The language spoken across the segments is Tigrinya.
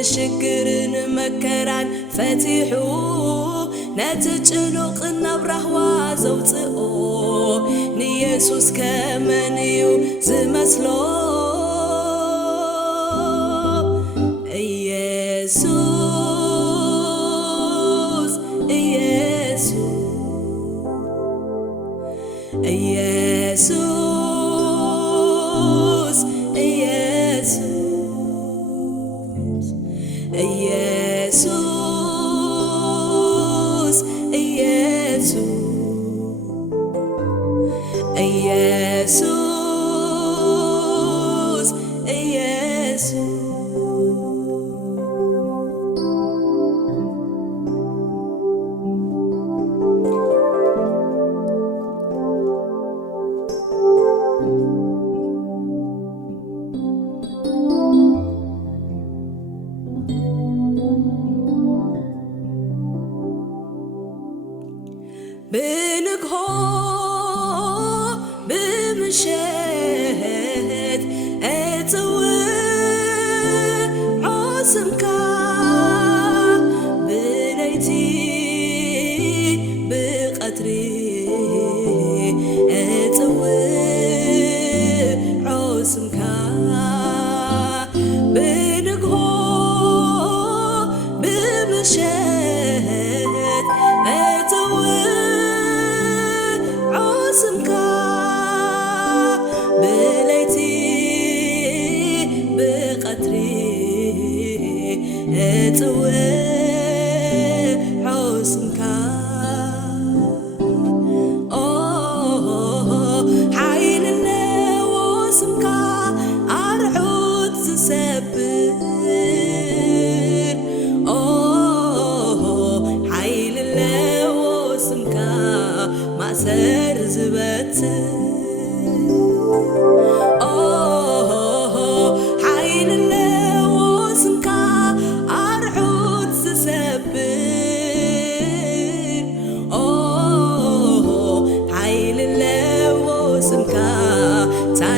نشكرن مكران فتحو نتجنق النبره وزوطئو نيسوس كمنيو زمسلو يسوس يسوس يسوس بنكهو بمشهد اتوى عاصمكا بليتي بقدري اتوى عاصمكا بنكهو بمشهد اتوى عاصمكا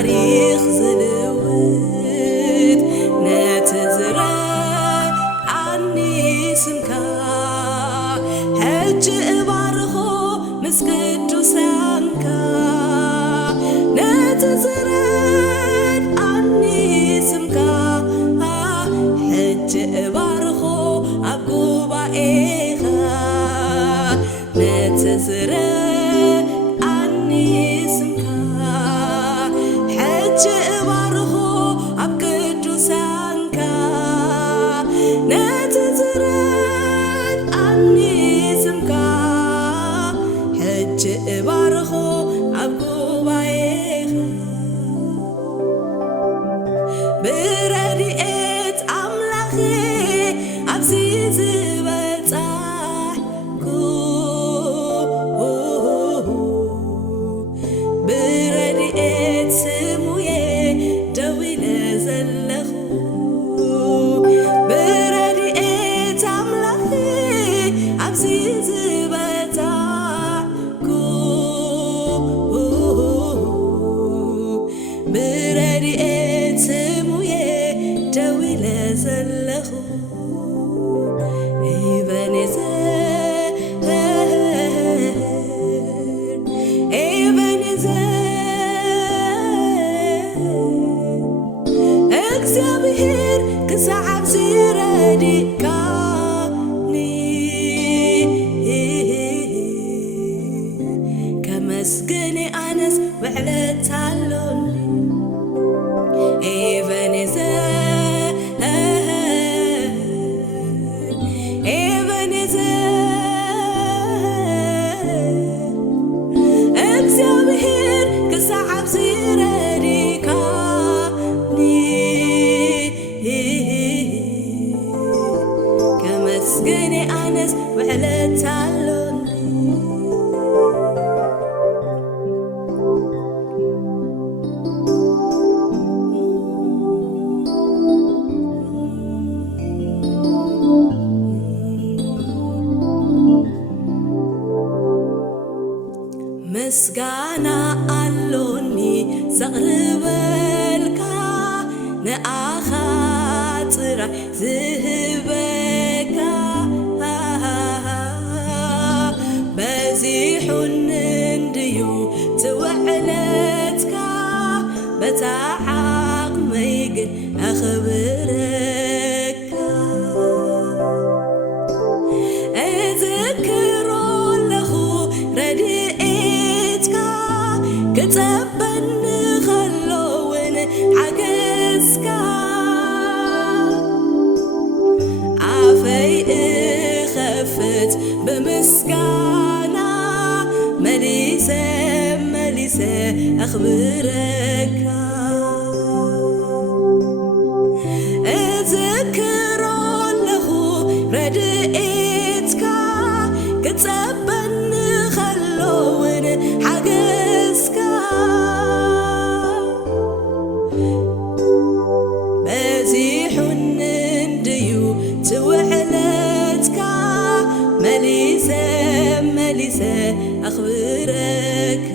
ታሪኽ ዝልውጥ ነቲ ዝረአኒ ስምካ ሕጂ እባርኾ ምስ ቅዱሳንካ ነቲ ዝረአኒ ስምካ ሕጂ እባርኾ ኣብ ጉባኤኻ ነቲ ዝረአኒ ስምካ ሕጂ እባርኾ ኣብ ቅዱሳንካ ነቲ ዝረአኒ ስምካ ሕጂ እባርኾ ኣብ ጉባኤኻ ብረድኤት ኣምላኽ ኣብዚ ዝበጻሕኩ ብረድኤት ስሙየ ደው ኢለ ዘለኹ ብረድኤት ኣምላኽ ኣብዚ ዝበጻሕኩ ብረድኤት ስሙየ ደው ኢለ ዘለኹ እግዚአብሔር ክሳብ ዝረዲካኒ ከመስግን ኣነስ ውዕለት ኣሎኒ እግዚአብሔር ክሳብ ዝረዲካኒ ከመስግን ኣነስ ውዕለት ኣሎኒ ምስጋና ኣሎኒ ዘቕርበልካ ንኣኻ ጥራሕ ዝህበካ በዚሑን እንድዩ ትውዕለትካ በታ ዓቕመይ ግን ኣኽብረካ እዝክሮ ኣለኹ ረድኤትካ ክጸበኒ ኸሎውን ሓገዝካ ኣፈይ እኸፍት ብምስጋና መሊሰ ኣኽብረካ እዝክሮ ኣለኹ ረድኤትካ ክጸበኒ ኸሎውን ሓገዝካ በዚሑን እንድዩ ትውዕለትካ መሊሰ ኣኽብረካ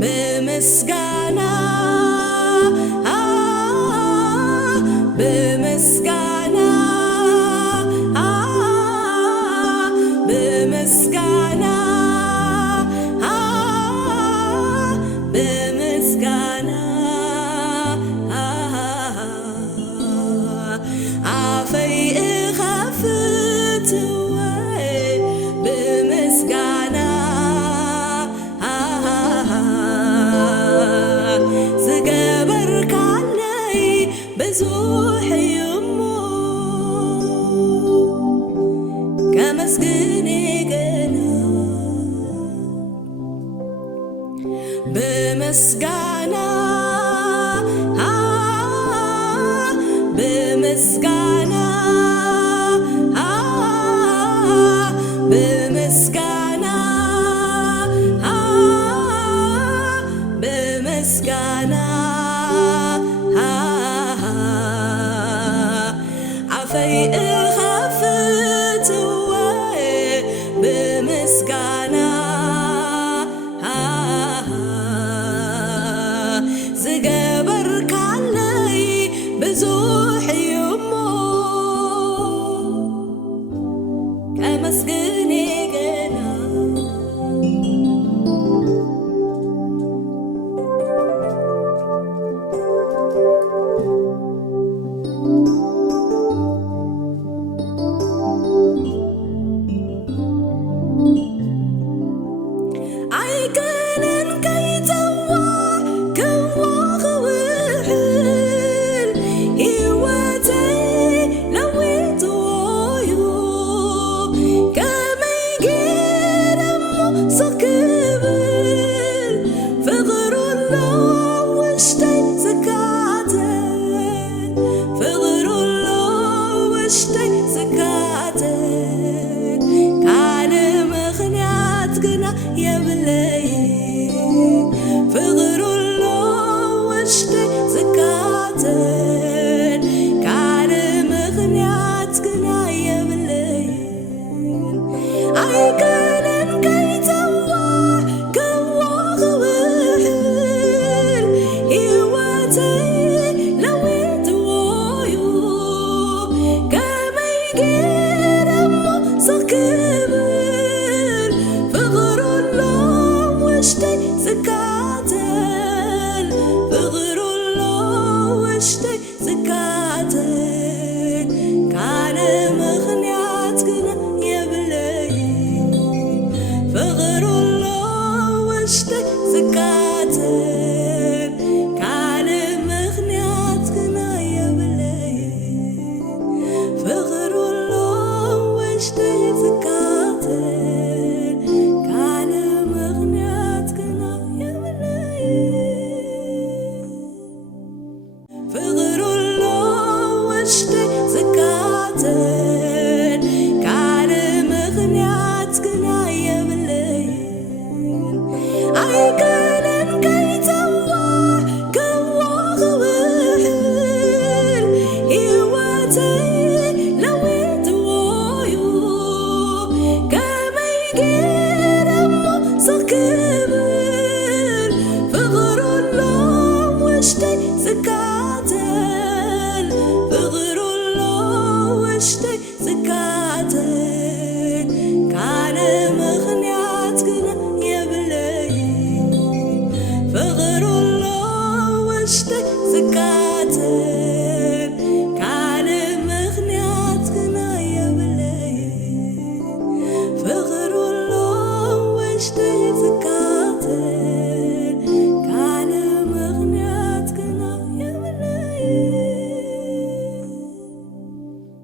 ብምስጋና ብምስጋና ብምስጋና ብምስጋና ኣፈይ እኸፍትወ ብምስጋና ዝገበርካለይ ብዙሕ እዩ እሞ ከመስግን ገና ብምስጋና ብምስጋና ብምስጋና ብምስጋና ኣፈይ እኸፍትወ ብምስጋና ኣይከነን ከይተዋዕ ክዋኽውሕል ህይወተይ ለዊጥዎ እዩ ከመይ ገይረ እሞ ስቕ ክብል ፍቕሩሎ ውሽጠይ ዝካተት ፍቕሩሎ ውሽጠይ ዝካተት ካነ ምኽንያት ግና የብለይ ፍቕሩ